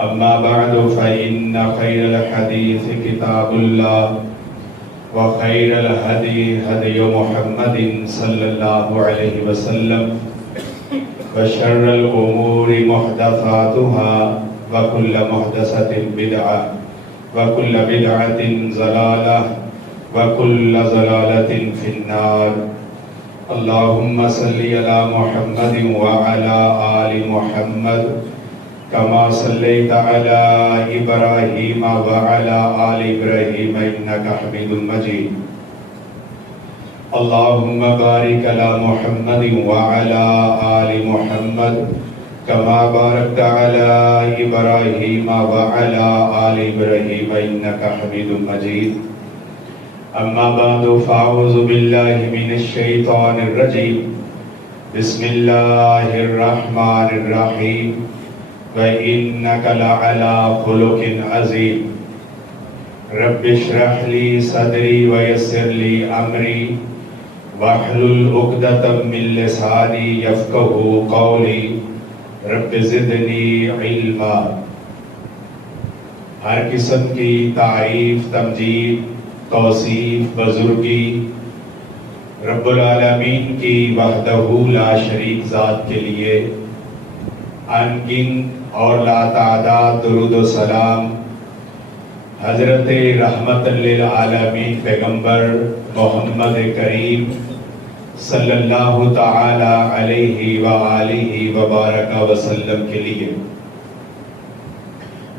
أما بعد فإن خير الحديث كتاب الله وخير الهدي هدي محمد صلى الله عليه وسلم وشر الأمور محدثاتها وكل محدثة بدعة وكل بدعة ضلالة وكل ضلالة في النار. اللهم صل على محمد وعلى آل محمد كما صليت على إبراهيم وعلى آل إبراهيم إنك حميد مجيد. اللهم بارك على محمد وعلى آل محمد كما باركت على إبراهيم وعلى آل إبراهيم إنك حميد مجيد. أما بعد فأعوذ بالله من الشيطان الرجيم. بسم الله الرحمن الرحيم. وَإِنَّكَ لَعَلَى خُلُقٍ عَظِيمٍ. رب اشرح لي صدري ويسر لي أمري واحلل عقدة من لساني يفقهوا قولي رب زدني علما. ہر قسم کی تعریف، تمجید، توصیف، بزرگی رب العالمین کی وحدہ لا شریک ذات کے لیے انگن اور لا تعداد درود و سلام حضرت رحمت للعالمین پیغمبر محمد کریم صلی اللہ تعالی علیہ وآلہ وبارک وسلم کے لیے.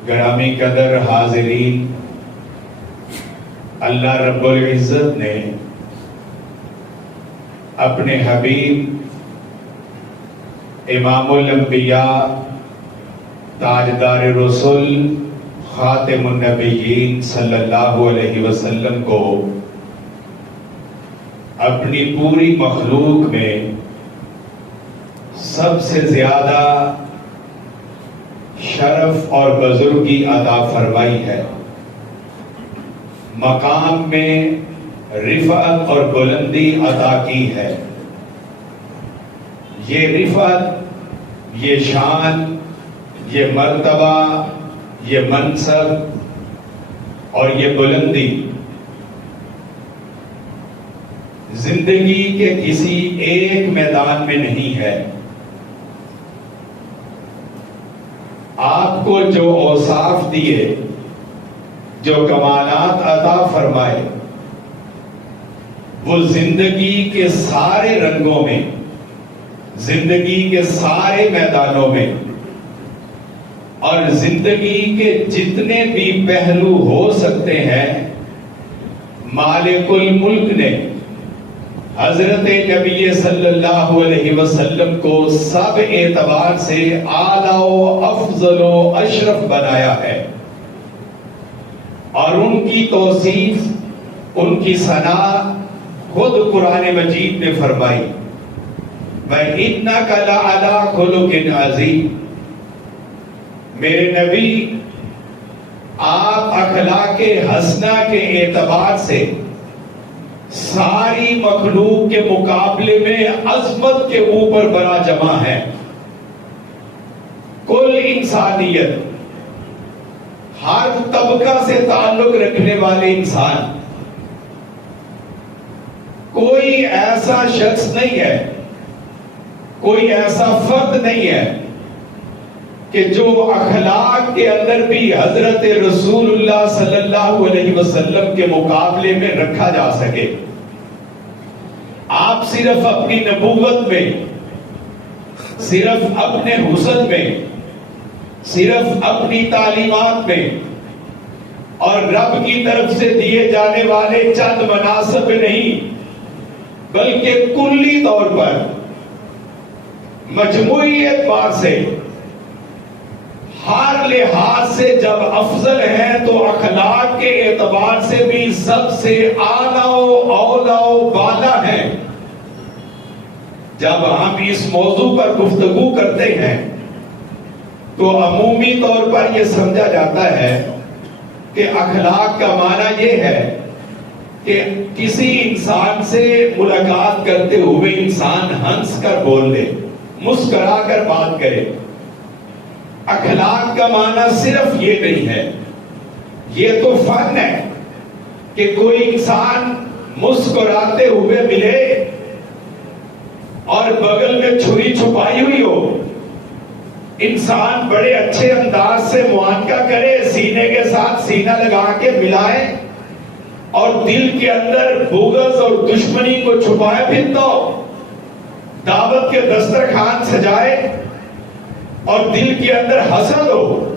گرامی قدر حاضرین، اللہ رب العزت نے اپنے حبیب امام الانبیاء، تاجدار رسول، خاتم النبیین صلی اللہ علیہ وسلم کو اپنی پوری مخلوق میں سب سے زیادہ شرف اور بزرگی عطا فرمائی ہے. مقام میں رفعت اور بلندی عطا کی ہے. یہ رفعت، یہ شان، یہ مرتبہ، یہ منصب اور یہ بلندی زندگی کے کسی ایک میدان میں نہیں ہے. آپ کو جو اوصاف دیے، جو کمالات عطا فرمائے، وہ زندگی کے سارے رنگوں میں، زندگی کے سارے میدانوں میں اور زندگی کے جتنے بھی پہلو ہو سکتے ہیں، مالک الملک نے حضرت نبی صلی اللہ علیہ وسلم کو سب اعتبار سے اعلیٰ و افضل و اشرف بنایا ہے. اور ان کی توصیف، ان کی ثنا خود قرآن مجید نے فرمائی. وَإِنَّكَ لَعَلَى خُلُقٍ عَظِيمٍ. میرے نبی، آپ اخلاق حسنہ کے اعتبار سے ساری مخلوق کے مقابلے میں عظمت کے اوپر بڑا جمع ہے. کل انسانیت، ہر طبقہ سے تعلق رکھنے والے انسان، کوئی ایسا شخص نہیں ہے، کوئی ایسا فرد نہیں ہے کہ جو اخلاق کے اندر بھی حضرت رسول اللہ صلی اللہ علیہ وسلم کے مقابلے میں رکھا جا سکے. آپ صرف اپنی نبوت میں، صرف اپنے حسن میں، صرف اپنی تعلیمات میں اور رب کی طرف سے دیے جانے والے چند مناصب نہیں، بلکہ کلی طور پر مجموعی اعتبار سے ہر لحاظ سے جب افضل ہیں تو اخلاق کے اعتبار سے بھی سب سے اعلیٰ و اولیٰ و بالا ہیں. جب ہم اس موضوع پر گفتگو کرتے ہیں تو عمومی طور پر یہ سمجھا جاتا ہے کہ اخلاق کا معنی یہ ہے کہ کسی انسان سے ملاقات کرتے ہوئے انسان ہنس کر بول لے، مسکرا کر بات کرے. اخلاق کا معنی صرف یہ نہیں ہے، یہ تو فن ہے کہ کوئی انسان مسکراتے ہوئے ملے اور بغل میں چھری چھپائی ہوئی ہو، انسان بڑے اچھے انداز سے معانقہ کرے، سینے کے ساتھ سینہ لگا کے ملائے اور دل کے اندر بغض اور دشمنی کو چھپائے پھرتا ہو، دعوت کے دسترخوان سجائے اور دل کے اندر حسد ہو،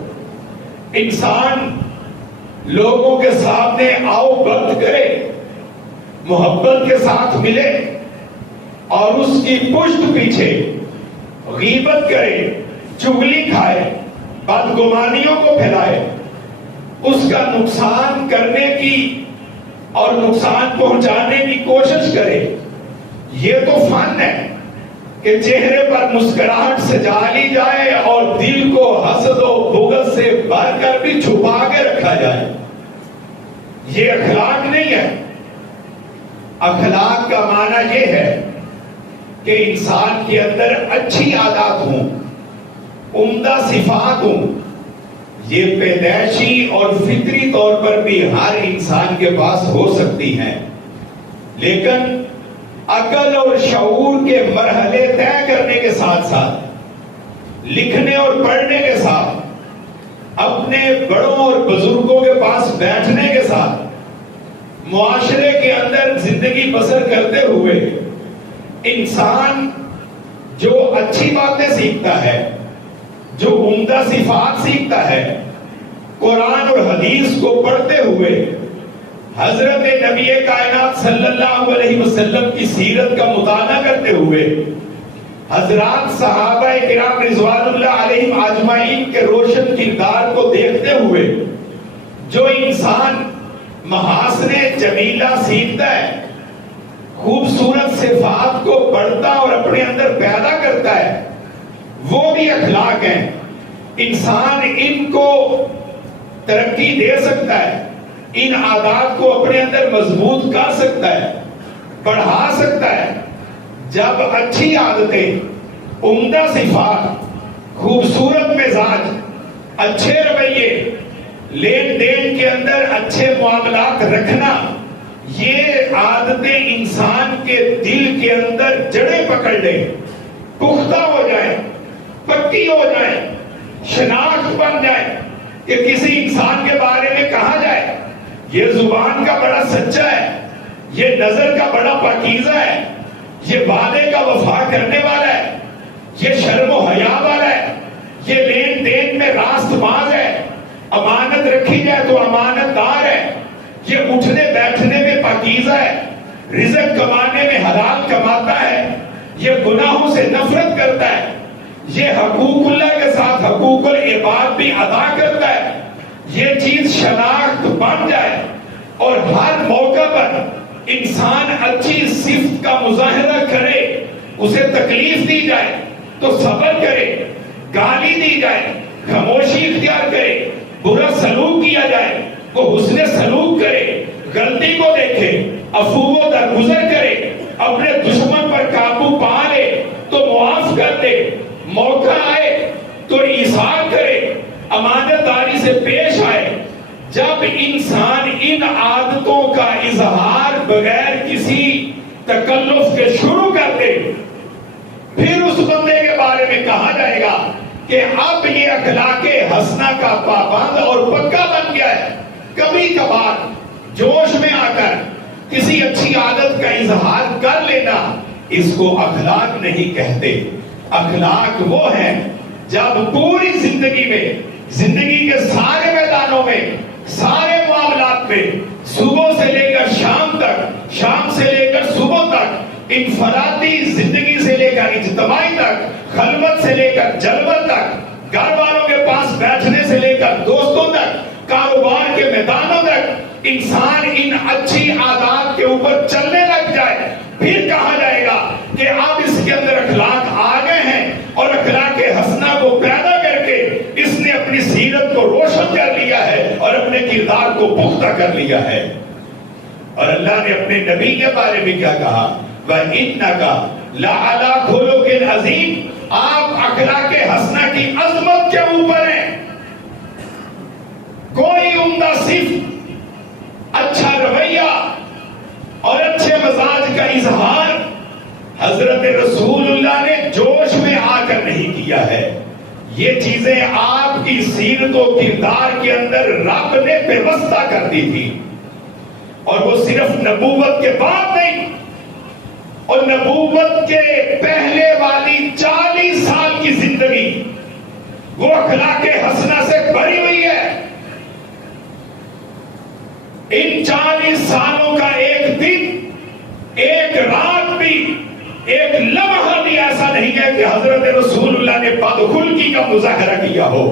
انسان لوگوں کے سامنے آؤ بند کرے، محبت کے ساتھ ملے اور اس کی پشت پیچھے غیبت کرے، چغلی کھائے، بدگمانیوں کو پھیلائے، اس کا نقصان کرنے کی اور نقصان پہنچانے کی کوشش کرے، یہ تو فن ہے کہ چہرے پر مسکراہٹ سجا لی جائے اور دل کو حسد و بغض سے بھر کر بھی چھپا کے رکھا جائے۔ یہ اخلاق نہیں ہے۔ اخلاق کا معنی یہ ہے کہ انسان کے اندر اچھی عادات ہوں، عمدہ صفات ہوں۔ یہ پیدائشی اور فطری طور پر بھی ہر انسان کے پاس ہو سکتی ہیں، لیکن عقل اور شعور کے مرحلے طے کرنے کے ساتھ ساتھ، لکھنے اور پڑھنے کے ساتھ، اپنے بڑوں اور بزرگوں کے پاس بیٹھنے کے ساتھ، معاشرے کے اندر زندگی بسر کرتے ہوئے انسان جو اچھی باتیں سیکھتا ہے، جو عمدہ صفات سیکھتا ہے، قرآن اور حدیث کو پڑھتے ہوئے حضرت نبی کائنات صلی اللہ علیہ وسلم کی سیرت کا مطالعہ کرتے ہوئے، حضرات صحابہ کرام رضوان اللہ علیہم اجمعین کے روشن کردار کو دیکھتے ہوئے جو انسان محاسن جمیلہ سیکھتا ہے، خوبصورت صفات کو پڑھتا اور اپنے اندر پیدا کرتا ہے، وہ بھی اخلاق ہیں۔ انسان ان کو ترقی دے سکتا ہے، ان عادات کو اپنے اندر مضبوط کر سکتا ہے، بڑھا سکتا ہے، جب اچھی عادتیں، عمدہ صفات، خوبصورت مزاج، اچھے رویے، لین دین کے اندر اچھے معاملات رکھنا، یہ عادتیں انسان کے دل کے اندر جڑیں پکڑ لیں، پختہ ہو جائیں، پکی ہو جائیں، شناخت بن جائے کہ کسی انسان کے بارے میں کہا جائے یہ زبان کا بڑا سچا ہے، یہ نظر کا بڑا پاکیزہ ہے، یہ وعدے کا وفا کرنے والا ہے، یہ شرم و حیا والا ہے، یہ لین دین میں راست باز ہے، امانت رکھی جائے تو امانت دار ہے، یہ اٹھنے بیٹھنے میں پاکیزہ ہے، رزق کمانے میں حلال کماتا ہے، یہ گناہوں سے نفرت کرتا ہے، یہ حقوق اللہ کے ساتھ حقوق العباد بھی ادا کرتا ہے۔ یہ چیز شناخت بن جائے اور ہر موقع پر انسان اچھی صفت کا مظاہرہ کرے، اسے تکلیف دی جائے تو صبر کرے، گالی دی جائے خاموشی اختیار کرے، برا سلوک کیا جائے وہ حسن سلوک کرے، غلطی کو دیکھے، عفو و درگزر کرے، اپنے دشمن پر قابو پا لے تو معاف کر دے، موقع آئے تو ایثار کرے، امانت داری سے پیش آئے۔ جب انسان ان عادتوں کا اظہار بغیر کسی تکلف کے شروع کر دے، پھر اس بندے کے بارے میں کہا جائے گا کہ اب یہ اخلاق حسنہ کا پابند اور پکا بن گیا ہے۔ کبھی کبھار جوش میں آ کر کسی اچھی عادت کا اظہار کر لینا، اس کو اخلاق نہیں کہتے۔ اخلاق وہ ہے جب پوری زندگی میں، زندگی کے سارے میدانوں میں، سارے معاملات میں، صبح سے لے کر شام تک، شام سے لے کر صبح تک، انفرادی زندگی سے لے کر اجتماعی تک، خلوت سے لے کر جلوت تک، گھر والوں کے پاس بیٹھنے سے لے کر دوستوں تک، کاروبار کے میدانوں تک، انسان ان اچھی عادات کے اوپر چلنے لگ جائے، پھر کہا جائے گا کہ اب اس کے اندر اخلاق آ گئے ہیں اور اخلاق حسنہ کو پیدا کر کے اس نے اپنی سیرت کو روشن کر لیا ہے اور اپنے کردار کو پختہ کر لیا ہے۔ اور اللہ نے اپنے نبی کے بارے میں کیا کہا؟ وَإِنَّكَ لَعَلَىٰ خُلُقٍ عَظِيمٍ، آپ اخلاق حسنہ کی عظمت کے اوپر ہیں. کوئی عمدہ صفت، اچھا رویہ اور اچھے مزاج کا اظہار حضرت رسول اللہ نے جوش میں آ کر نہیں کیا ہے. یہ چیزیں آپ کی سیرت و کردار کے اندر رب نے پیوستہ کر دی تھی. اور وہ صرف نبوت کے بعد نہیں، اور نبوت کے پہلے والی 40 سال کی زندگی وہ اخلاق حسنہ سے بھری ہوئی ہے. ان 40 سالوں کا ایک دن، ایک رات بھی، ایک لمحہ بھی ایسا نہیں ہے کہ حضرت رسول اللہ نے بدخلقی کا مظاہرہ کیا ہو.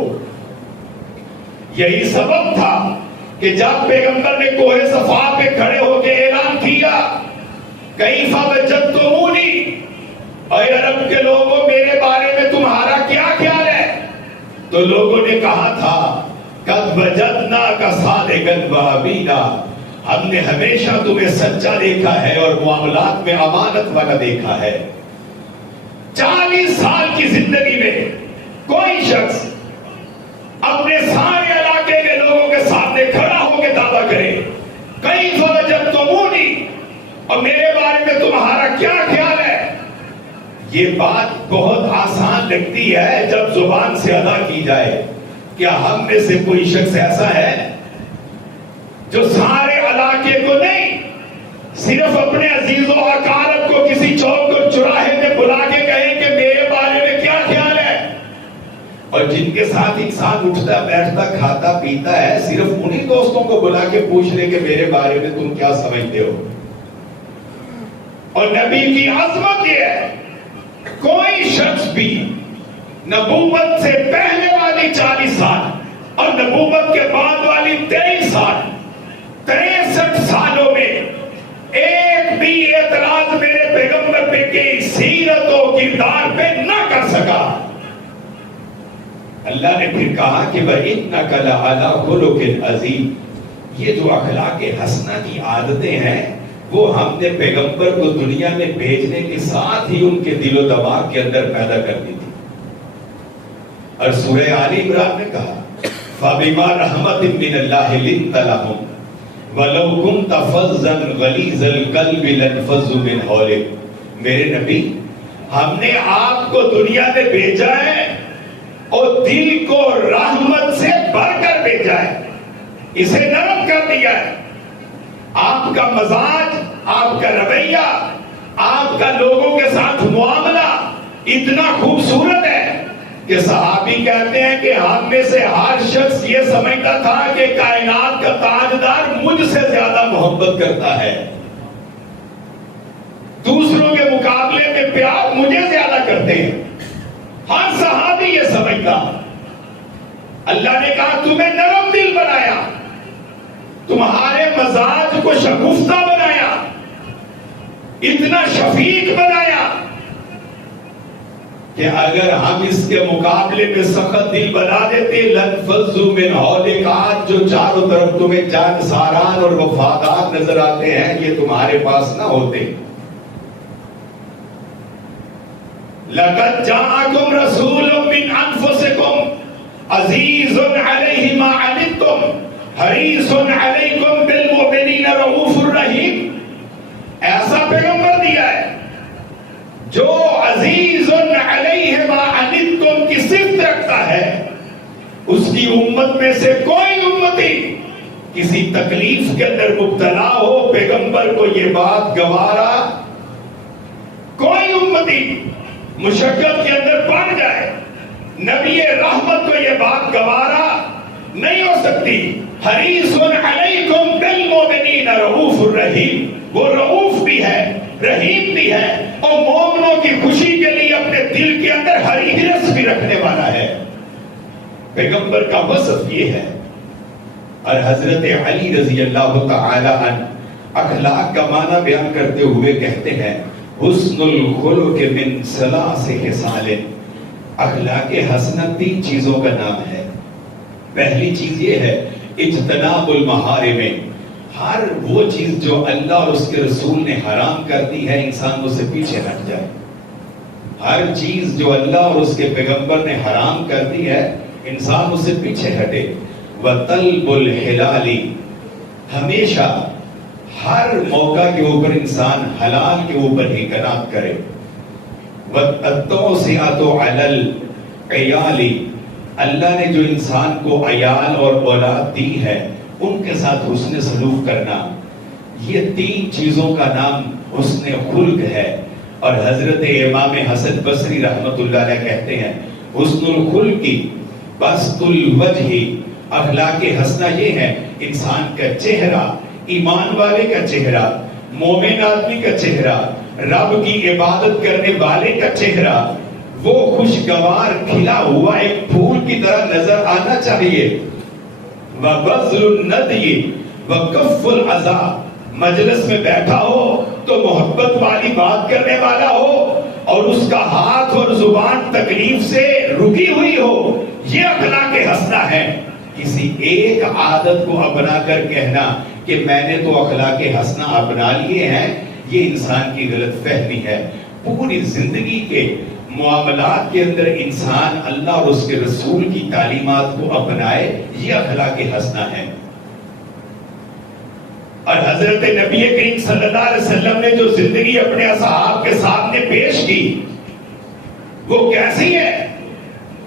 یہی سبب تھا کہ جب پیغمبر نے کوہ صفا پہ کھڑے ہو کے اعلان کیا کیف وجدتمونی، اے عرب کے لوگوں میرے بارے میں تمہارا کیا خیال ہے؟ تو لوگوں نے کہا تھا قد وجدناک صادقا وامینا، ہم نے ہمیشہ تمہیں سچا دیکھا ہے اور معاملات میں امانت والا دیکھا ہے. 40 سال کی زندگی میں کوئی شخص اپنے سارے علاقے کے لوگوں کے سامنے کھڑا ہو کے دعویٰ کرے کیف وجدتمونی، اور میرے بارے میں تمہارا کیا خیال ہے. یہ بات بہت آسان لگتی ہے جب زبان سے ادا کی جائے. کیا ہم میں سے کوئی شخص ایسا ہے جو سارے علاقے کو نہیں، صرف اپنے عزیز و اقارب کو کسی چوک کو چوراہے میں بلا کے کہے کہ میرے بارے میں کیا خیال ہے؟ اور جن کے ساتھ انسان اٹھتا بیٹھتا کھاتا پیتا ہے صرف انہی دوستوں کو بلا کے پوچھ لے کہ میرے بارے میں تم کیا سمجھتے ہو. اور نبی کی عظمت یہ ہے کوئی شخص بھی نبوت سے پہلے والی 40 سال اور نبوت کے بعد والی 23 سال 63 سالوں میں ایک بھی اعتراض میرے پیغمبر پہ کی سیرت و کردار پہ نہ کر سکا. اللہ نے پھر کہا کہ وَإِنَّكَ لَعَلَىٰ خُلُقٍ عَظِيمٍ، یہ جو اخلاق حسنہ کی عادتیں ہیں وہ ہم نے پیغمبر کو دنیا میں بھیجنے کے ساتھ ہی ان کے دل و دماغ کے اندر پیدا کر دی تھی. اور سورہ آل عمران نے کہا فَبِمَا رَحْمَةٍ مِّنَ اللَّهِ لِنتَ لَهُمْ وَلَوْ كُنْتَ فَظًّا غَلِيظَ الْقَلْبِ لَانفَضُّوا مِنْ حَوْلِكَ، میرے نبی ہم نے آپ کو دنیا میں بھیجا ہے اور دل کو رحمت سے بھر کر بھیجا ہے، اسے نرم کر دیا ہے. آپ کا مزاج، آپ کا رویہ، آپ کا لوگوں کے ساتھ معاملہ اتنا خوبصورت ہے کہ صحابی کہتے ہیں کہ ہم میں سے ہر شخص یہ سمجھتا تھا کہ کائنات کا تاجدار مجھ سے زیادہ محبت کرتا ہے، دوسروں کے مقابلے میں پیار مجھے زیادہ کرتے ہیں. ہر صحابی یہ سمجھتا. اللہ نے کہا تمہیں نرم دل بنایا، تمہارے مزاج کو شگفتہ بنایا، اتنا شفیق بنایا کہ اگر ہم اس کے مقابلے میں سخت دل بنا دیتے لَانفَضُّوا مِنْ حَوْلِكَ، آج جو چاروں طرف تمہیں جان ساران اور وفادار نظر آتے ہیں یہ تمہارے پاس نہ ہوتے. لَقَدْ جَاءَكُمْ رَسُولٌ مِّنْ أَنفُسِكُمْ عَزِيزٌ عَلَيْهِ مَا عَنِتُّمْ حَرِيصٌ عَلَيْكُمْ بِالْمُؤْمِنِينَ رَءُوفٌ رَحِيمٌ. ایسا پیغمبر دیا ہے جو عزیز علیہ ما عنتم کی صفت رکھتا ہے. اس کی امت میں سے کوئی امتی کسی تکلیف کے اندر مبتلا ہو پیغمبر کو یہ بات گوارا، کوئی امتی مشقت کے اندر پڑ جائے نبی رحمت کو یہ بات گوارا نہیں ہو سکتی. حریص علیکم بالمؤمنین رؤوف الرحیم، وہ رؤوف بھی ہے رحیم بھی ہے اور مومنوں کی خوشی کے لیے اپنے دل کے اندر حریص بھی رکھنے والا ہے. پیغمبر کا وصف یہ ہے. اور حضرت علی رضی اللہ تعالی عنہ اخلاق کا معنی بیان کرتے ہوئے کہتے ہیں حسن الخلق من ثلاث خصال. اخلاق حسنہ 3 چیزوں کا نام ہے. پہلی چیز یہ ہے اجتناب المحارم، ہر وہ چیز جو اللہ اور اس کے رسول نے حرام کر دی ہے انسان اسے پیچھے ہٹ جائے. ہر چیز جو اللہ اور اس کے پیغمبر نے حرام کر دی ہے انسان اس سے پیچھے ہٹے. وَطَلْبُ الْحِلَالِ، ہمیشہ ہر موقع کے اوپر انسان حلال کے اوپر ہی قناعت کرے. وَالتَّوْسِعَةُ عَلَى الْعِيَالِ، اللہ نے جو انسان کو عیال اور اولاد دی ہے ان کے ساتھ حسن سلوک کرنا، یہ 3 چیزوں کا نام حسن خلق ہے. اور حضرت امام حسن بصری رحمت اللہ علیہ کہتے ہیں حسن الخلق بسط الوجہ، اخلاق حسنہ یہ ہے انسان کا چہرہ، ایمان والے کا چہرہ، مومن آدمی کا چہرہ، رب کی عبادت کرنے والے کا چہرہ وہ خوشگوار کھلا ہوا ایک پھول کی طرح نظر آنا چاہیے. وَبَذْلُ النَّدْیِ وَكَفُّ الْعَزَا، مجلس میں بیٹھا ہو تو محبت والی بات کرنے والا ہو اور اس کا ہاتھ اور زبان تکلیف سے رکی ہوئی ہو، یہ اخلاق حسنہ ہے. کسی ایک عادت کو اپنا کر کہنا کہ میں نے تو اخلاق حسنہ اپنا لیے ہیں، یہ انسان کی غلط فہمی ہے. پوری زندگی کے معاملات کے اندر انسان اللہ اور اس کے رسول کی تعلیمات کو اپنائے، یہ اخلاق حسنہ ہے. اور حضرت نبی کریم صلی اللہ علیہ وسلم نے جو زندگی اپنے اصحاب کے سامنے پیش کی وہ کیسی ہے؟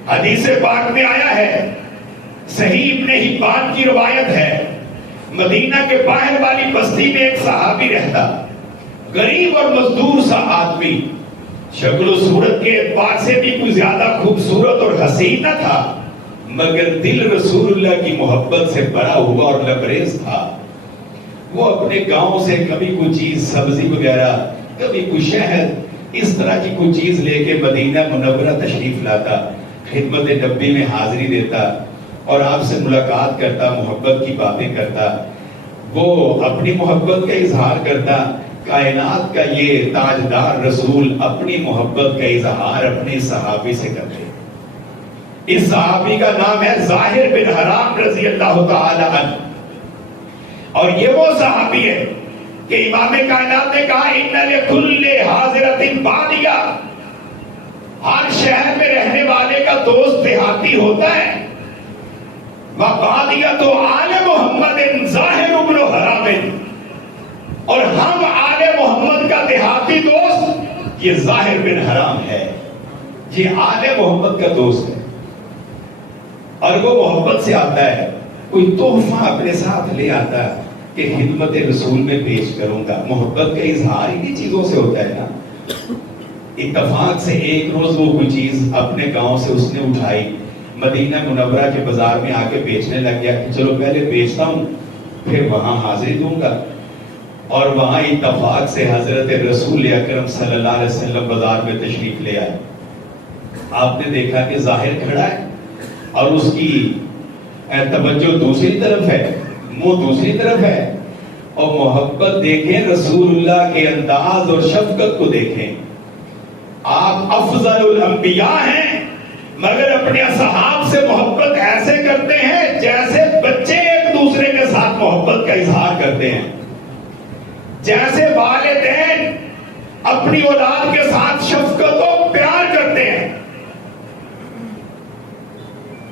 حدیث پاک میں آیا ہے، صحیح ابن حبان کی روایت ہے، مدینہ کے باہر والی بستی میں ایک صحابی رہتا، غریب اور مزدور سا آدمی، شکل و صورت کے اعتبار سے بھی کوئی زیادہ خوبصورت اور حسین نہ تھا، مگر دل رسول اللہ کی محبت سے بھرا ہوا اور لبریز تھا. وہ اپنے گاؤں سے کبھی کوئی چیز سبزی وغیرہ، کبھی کوئی شہد، اس طرح کی کوئی چیز لے کے مدینہ منورہ تشریف لاتا، خدمت نبی میں حاضری دیتا اور آپ سے ملاقات کرتا، محبت کی باتیں کرتا. وہ اپنی محبت کا اظہار کرتا. کائنات کا یہ تاجدار رسول اپنی محبت کا اظہار اپنے صحابی سے کرتے. اس صحابی کا نام ہے ظاہر بن حرام رضی اللہ تعالی عنہ. اور یہ وہ صحابی ہے کہ امام کائنات نے کہا ان لکل حاضرۃ بادیہ، ہر شہر میں رہنے والے کا دوست دیہاتی ہوتا ہے. وبادیۃ آل محمد ظاہر بن حرام، اور ہم آل محمد کا دیہاتی دوست یہ ظاہر بن حرام ہے. یہ آل محمد کا دوست ہے اور وہ محبت سے آتا ہے، کوئی تحفہ اپنے ساتھ لے آتا ہے کہ خدمت رسول میں پیش کروں گا. محبت کا اظہار انہی چیزوں سے ہوتا ہے نا. اتفاق سے ایک روز وہ کوئی چیز اپنے گاؤں سے اس نے اٹھائی، مدینہ منورہ کے بازار میں آ کے بیچنے لگ گیا کہ چلو پہلے بیچتا ہوں پھر وہاں حاضری دوں گا. اور وہاں اتفاق سے حضرت رسول اکرم صلی اللہ علیہ وسلم بازار میں تشریف لے آئے. آپ نے دیکھا کہ ظاہر کھڑا ہے اور اس کی توجہ دوسری طرف ہے، منہ دوسری طرف ہے، اور محبت دیکھیں رسول اللہ کے انداز اور شفقت کو دیکھیں. آپ افضل الانبیاء ہیں مگر اپنے اصحاب سے محبت ایسے کرتے ہیں جیسے بچے ایک دوسرے کے ساتھ محبت کا اظہار کرتے ہیں، جیسے والدین اپنی اولاد کے ساتھ شفقت و پیار کرتے ہیں.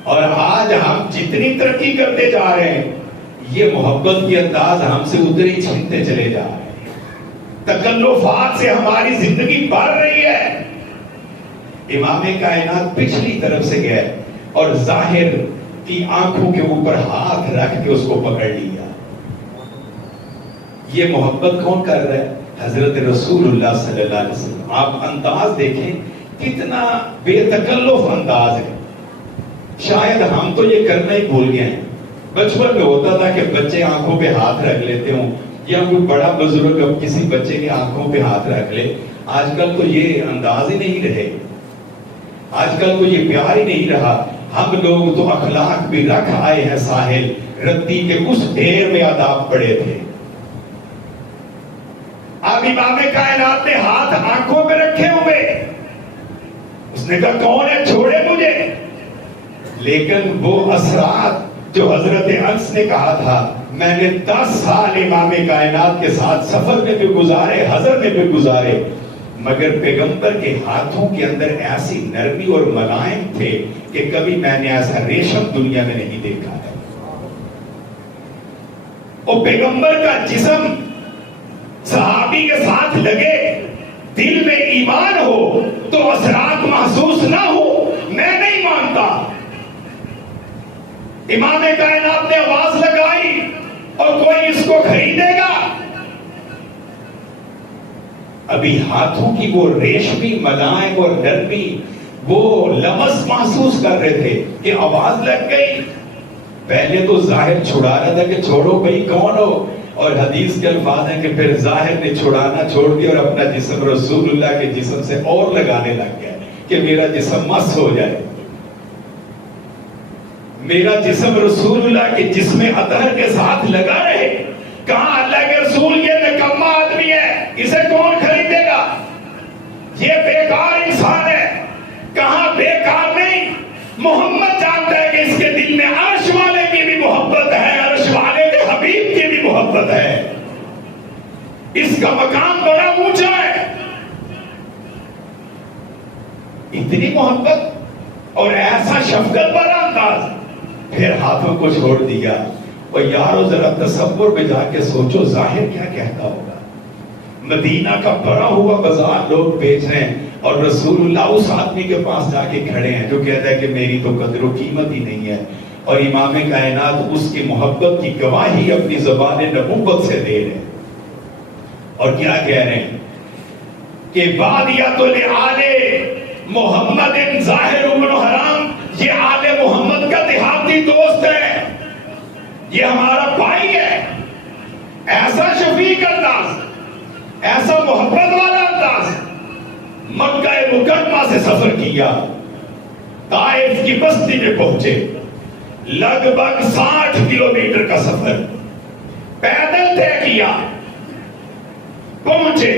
اور آج ہم جتنی ترقی کرتے جا رہے ہیں یہ محبت کی انداز ہم سے اتر ہی چھنتے چلے جا رہے ہیں. تکلفات سے ہماری زندگی بڑھ رہی ہے. امام کائنات پچھلی طرف سے گئے اور ظاہر کی آنکھوں کے اوپر ہاتھ رکھ کے اس کو پکڑ لیا. یہ محبت کون کر رہا ہے؟ حضرت رسول اللہ صلی اللہ علیہ وسلم. آپ انداز دیکھیں کتنا بے تکلف انداز ہے. شاید ہم تو یہ کرنا ہی بھول گئے ہیں. بچپن میں ہوتا تھا کہ بچے آنکھوں پہ ہاتھ رکھ لیتے ہوں یا کوئی بڑا بزرگ اب کسی بچے کے آنکھوں پہ ہاتھ رکھ لے. آج کل تو یہ انداز ہی نہیں رہے، آج کل تو یہ پیار ہی نہیں رہا. ہم لوگ تو اخلاق بھی رکھ آئے ہیں ساحل، رتی کے اس ڈھیر میں آداب پڑے تھے. اب امام کائنات نے ہاتھ آنکھوں پہ رکھے ہوئے، اس نے کہا کون ہے چھوڑے مجھے. لیکن وہ اثرات جو حضرت انس نے کہا تھا میں نے 10 سال امام کائنات کے ساتھ سفر میں بھی گزارے، حضر میں بھی گزارے، مگر پیغمبر کے ہاتھوں کے اندر ایسی نرمی اور ملائم تھے کہ کبھی میں نے ایسا ریشم دنیا میں نہیں دیکھا ہے. وہ پیغمبر کا جسم صحابی کے ساتھ لگے, دل میں ایمان ہو تو اثرات محسوس نہ ہو, میں نہیں مانتا. امام کائنات نے آواز لگائی اور کوئی اس کو خریدے گا؟ ابھی ہاتھوں کی وہ ریشمی ملائم اور نرمی, وہ لمس محسوس کر رہے تھے کہ آواز لگ گئی. پہلے تو ظاہر چھڑا رہا تھا کہ چھوڑو بھائی کون ہو, اور حدیث کے الفاظ ہیں کہ پھر ظاہر نے چھڑانا چھوڑ دیا اور اپنا جسم رسول اللہ کے جسم سے اور لگانے لگ گیا کہ میرا جسم مست ہو جائے. میرا جسم رسول اللہ کے جسم اطہر کے ساتھ لگا رہے. کہاں اللہ کے رسول یہ نکما آدمی ہے, اسے کون خریدے گا, یہ بیکار انسان ہے. کہاں بیکار نہیں, محمد جانتا ہے کہ اس کے دل میں عرش والے کی بھی محبت ہے, عرش والے کے حبیب کی بھی محبت ہے. اس کا مقام بڑا اونچا ہے. اتنی محبت اور ایسا شفقت والا انداز. پھر ہاتھوں کو چھوڑ دیا. اور یارو ذرا تصور میں جا کے سوچو ظاہر کیا کہتا ہوگا. مدینہ کا بڑا ہوا بازار لوگ بیچ رہے ہیں اور رسول اللہ اس آدمی کے پاس جا کے کھڑے ہیں جو کہتا ہے کہ میری تو قدر و قیمت ہی نہیں ہے, اور امام کائنات اس کی محبت کی گواہی اپنی زبان نبوت سے دے رہے ہیں. اور کیا کہہ رہے ہیں کہ بادیت لآل محمد ظاہر بن حرام, یہ آل محمد کا دیہاتی دوست ہے, یہ ہمارا بھائی ہے. ایسا شفیق انداز, ایسا محبت والا انداز. مکہ مکرمہ سے سفر کیا, طائف کی بستی میں پہنچے, لگ بھگ 60 کلومیٹر کا سفر پیدل طے کیا. پہنچے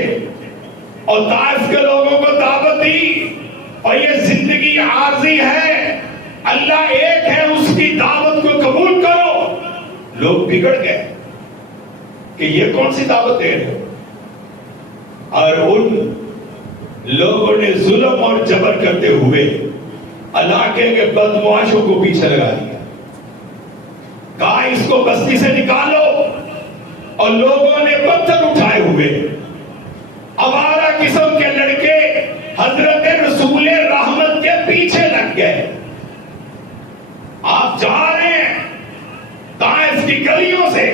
اور طائف کے لوگوں کو دعوت دی, اور یہ زندگی عارضی ہے, اللہ ایک ہے, اس کی دعوت کو قبول کرو. لوگ بگڑ گئے کہ یہ کون سی دعوت دے رہے ہو, اور ان لوگوں نے ظلم اور جبر کرتے ہوئے علاقے کے بدمعاشوں کو پیچھے لگا دیا. کہا اس کو بستی سے نکالو, اور لوگوں نے پتھر اٹھائے ہوئے آوارہ قسم کے لڑکے حضرت رسول رحمت کے پیچھے لگ گئے. آپ جا رہے ہیں طائف کی گلیوں سے,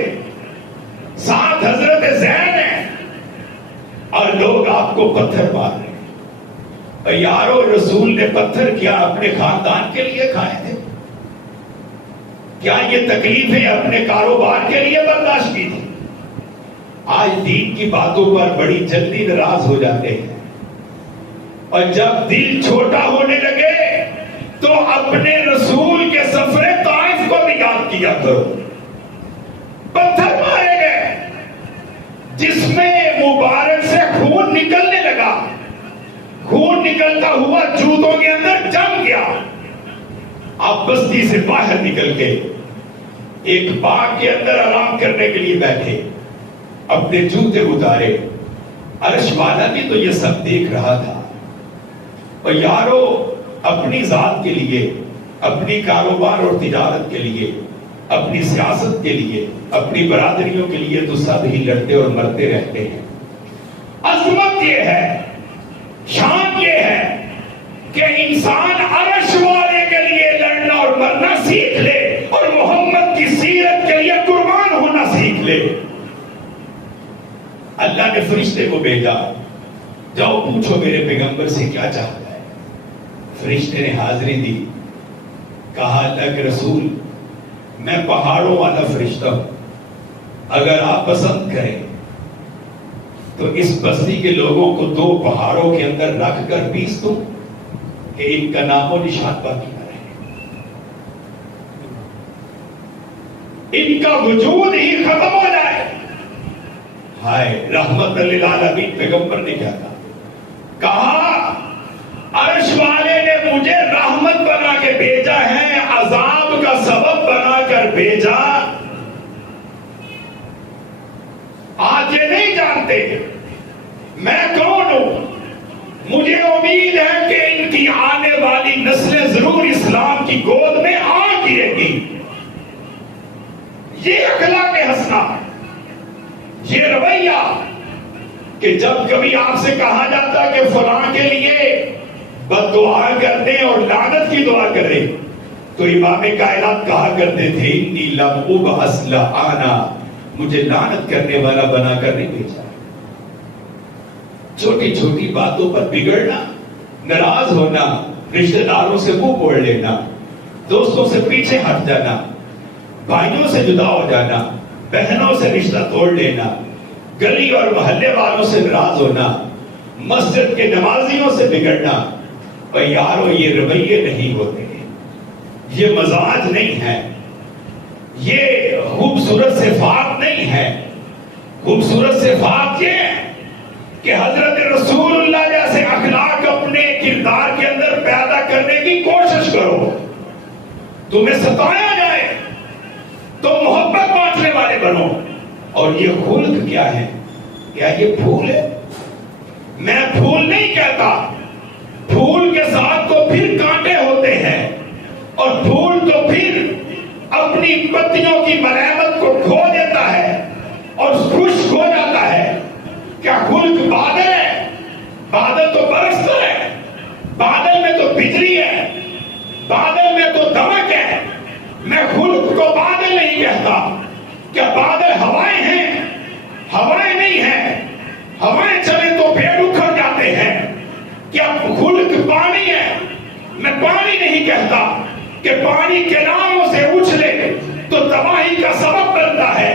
ساتھ حضرت زین ہیں, اور لوگ آپ کو پتھر مار رہے ہیں. یارو رسول نے پتھر کیا اپنے خاندان کے لیے کھائے تھے؟ کیا یہ تکلیفیں اپنے کاروبار کے لیے برداشت کی تھی؟ آج دین کی باتوں پر بڑی جلدی ناراض ہو جاتے ہیں, اور جب دل چھوٹا ہونے لگے تو اپنے رسول کے سفر طائف کو بھی یاد کیا کرو. پتھر مارے گئے, جس میں مبارک سے خون نکلنے لگا. خون نکلتا ہوا جوتوں کے اندر جم گیا. آپ بستی سے باہر نکل کے ایک باغ کے اندر آرام کرنے کے لیے بیٹھے, اپنے جوتے اتارے. عرش والا بھی تو یہ سب دیکھ رہا تھا. اور یارو اپنی ذات کے لیے, اپنی کاروبار اور تجارت کے لیے, اپنی سیاست کے لیے, اپنی برادریوں کے لیے تو سب ہی لڑتے اور مرتے رہتے ہیں. عظمت یہ ہے, شان یہ ہے کہ انسان عرش والے کے لیے لڑنا اور مرنا سیکھ لے, اور محمد کی سیرت کے لیے قربان ہونا سیکھ لے. اللہ نے فرشتے کو بھیجا, جاؤ پوچھو میرے پیغمبر سے کیا چاہتا ہے. فرشتے نے حاضری دی. کہا اللہ کے رسول, میں پہاڑوں والا فرشتہ ہوں, اگر آپ پسند کریں تو اس بستی کے لوگوں کو 2 پہاڑوں کے اندر رکھ کر پیس دوں کہ ان کا نام و نشان باقی نہ رہے, ان کا وجود ہی ختم ہو جائے. ہائے, رحمت للعالمین پیغمبر نے کیا کہا, عرش والے نے مجھے رحمت بنا کے بھیجا ہے, عذاب کا سبب بنا کر بھیجا. آج یہ نہیں جانتے میں کون ہوں, امید ہے کہ ان کی آنے والی نسلیں ضرور اسلام کی گود میں آ گرے گی. یہ اخلاق حسنہ، یہ رویہ کہ جب کبھی آپ سے کہا جاتا کہ فلاں کے لیے بد دعا کر دیں اور لعنت کی دعا کریں، تو امام کائنات کہا کرتے تھے انی لم ابعث لعانا، مجھے لعنت کرنے والا بنا کر نہیں بھیجا. چھوٹی چھوٹی باتوں پر بگڑنا، ناراض ہونا، رشتہ داروں سے منہ موڑ لینا، دوستوں سے پیچھے ہٹ جانا، بھائیوں سے جدا ہو جانا، بہنوں سے رشتہ توڑ لینا، گلی اور محلے والوں سے ناراض ہونا، مسجد کے نمازیوں سے بگڑنا، اور یارو یہ رویے نہیں ہوتے، یہ مزاج نہیں ہے، یہ خوبصورت صفات نہیں ہے. خوبصورت صفات یہ ہے کہ حضرت رسول اللہ جیسے اخلاق اپنے کردار کے اندر پیدا کرنے کی کوشش کرو. تمہیں ستایا جائے تو محبت بانٹنے والے بنو. اور یہ خلق کیا ہے؟ کیا یہ پھول ہے؟ میں پھول نہیں کہتا. پھول کے ساتھ تو پھر کانٹے ہوتے ہیں، اور پھول تو پھر اپنی پتیوں کی ملامت کو کھو دیتا ہے اور خشک ہو جاتا ہے. کیا خلق بادل ہے؟ بادل تو برستا ہے، بادل میں تو بجلی ہے، بادل میں تو دمک ہے. میں خلق کو بادل نہیں کہتا. کیا بادل ہوائیں ہیں؟ ہوائیں نہیں ہیں. ہوائیں چلے تو پیڑ اکھڑ جاتے ہیں. کیا خلق پانی ہے؟ میں پانی نہیں کہتا کہ پانی کناروں سے اچھلے تو تباہی کا سبب بنتا ہے.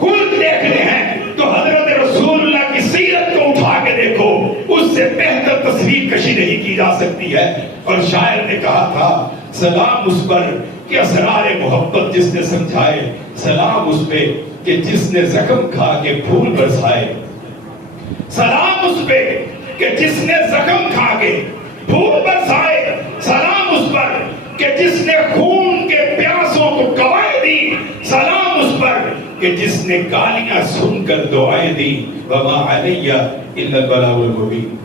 خلق دیکھنے ہیں تو حضرت رسول اللہ کی سیرت کو اٹھا کے دیکھو، اس سے بہتر تصویر کشی نہیں کی جا سکتی ہے. اور شاعر نے کہا تھا سلام اس پر کہ اسرار محبت جس نے سمجھائے، سلام اس پہ کہ جس نے زخم کھا کے پھول برسائے. سلام اس پہ کہ جس نے زخم کھا کے پھول برسائے. سلام اس پر کہ جس نے خون کے پیاسوں کو گوائیں دی. سلام اس پر کہ جس نے گالیاں سن کر دعائیں دی. وما علیہ الا البلاغ المبین.